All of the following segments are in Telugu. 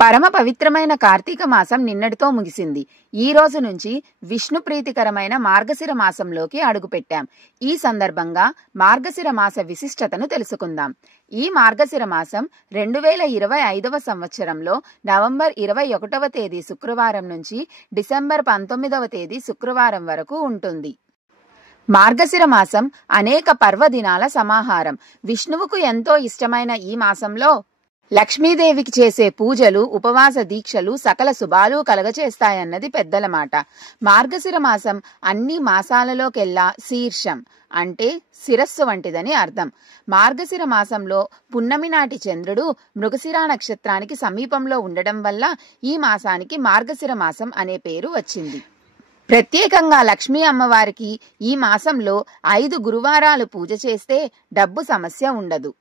పరమ పవిత్రమైన కార్తీక మాసం నిన్నటితో ముగిసింది. ఈ రోజు నుంచి విష్ణు ప్రీతికరమైన మార్గశిర మాసంలోకి అడుగుపెట్టాం. ఈ సందర్భంగా మార్గశిర మాస విశిష్టతను తెలుసుకుందాం. ఈ మార్గశిర మాసం 2025వ సంవత్సరంలో నవంబర్ 21వ తేదీ శుక్రవారం నుంచి డిసెంబర్ 19వ తేదీ శుక్రవారం వరకు ఉంటుంది. మార్గశిర మాసం అనేక పర్వదినాల సమాహారం. విష్ణువుకు ఎంతో ఇష్టమైన ఈ మాసంలో లక్ష్మీదేవికి చేసే పూజలు, ఉపవాస దీక్షలు సకల శుభాలు కలగచేస్తాయన్నది పెద్దల మాట. మార్గశిర మాసం అన్ని మాసాలలోకెల్లా శీర్షం అంటే శిరస్సు వంటిదని అర్థం. మార్గశిర మాసంలో పున్నమి నాటి చంద్రుడు మృగశిర నక్షత్రానికి సమీపంలో ఉండడం వల్ల ఈ మాసానికి మార్గశిర మాసం అనే పేరు వచ్చింది. ప్రత్యేకంగా లక్ష్మీ అమ్మవారికి ఈ మాసంలో 5 గురువారాలు పూజ చేస్తే డబ్బు సమస్య ఉండదు.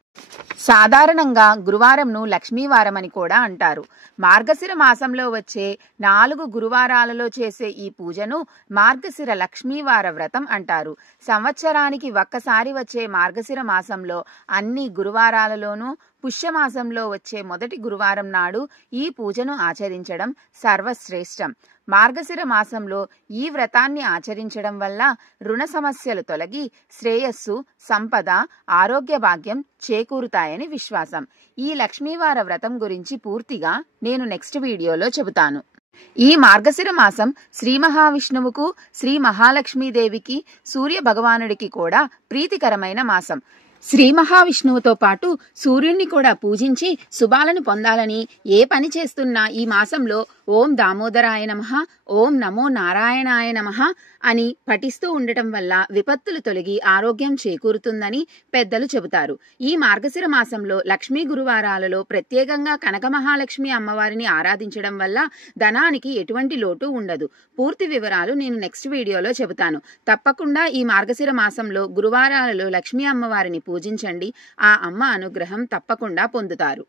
సాధారణంగా గురువారంను లక్ష్మీవారం అని కూడా అంటారు. మార్గశిర మాసంలో వచ్చే 4 గురువారాలలో చేసే ఈ పూజను మార్గశిర లక్ష్మీవార వ్రతం అంటారు. సంవత్సరానికి ఒక్కసారి వచ్చే మార్గశిర మాసంలో అన్ని గురువారాలలోనూ పుష్యమాసంలో వచ్చే మొదటి గురువారం నాడు ఈ పూజను ఆచరించడం సర్వశ్రేష్టం. మార్గశిర మాసంలో ఈ వ్రతాన్ని ఆచరించడం వల్ల రుణ సమస్యలు తొలగి శ్రేయస్సు, సంపద, ఆరోగ్య భాగ్యం చేకూరుతాయని విశ్వాసం. ఈ లక్ష్మీవార వ్రతం గురించి పూర్తిగా నేను నెక్స్ట్ వీడియోలో చెబుతాను. ఈ మార్గశిర మాసం శ్రీ మహావిష్ణువుకు, శ్రీ మహాలక్ష్మీదేవికి, సూర్య భగవానుడికి కూడా ప్రీతికరమైన మాసం. శ్రీ మహావిష్ణువుతో పాటు సూర్యుణ్ణి కూడా పూజించి శుభాలను పొందాలని ఏ పని చేస్తున్నా ఈ మాసంలో ఓం దామోదరాయ నమః, ఓం నమో నారాయణాయ నమః అని పఠిస్తూ ఉండటం వల్ల విపత్తులు తొలగి ఆరోగ్యం చేకూరుతుందని పెద్దలు చెబుతారు. ఈ మార్గశిర మాసంలో లక్ష్మీ గురువారాలలో ప్రత్యేకంగా కనక మహాలక్ష్మి అమ్మవారిని ఆరాధించడం వల్ల ధనానికి ఎటువంటి లోటు ఉండదు. పూర్తి వివరాలు నేను నెక్స్ట్ వీడియోలో చెబుతాను. తప్పకుండా ఈ మార్గశిర మాసంలో గురువారాలలో లక్ష్మీ అమ్మవారిని పూజించండి. ఆ అమ్మ అనుగ్రహం తప్పకుండా పొందుతారు.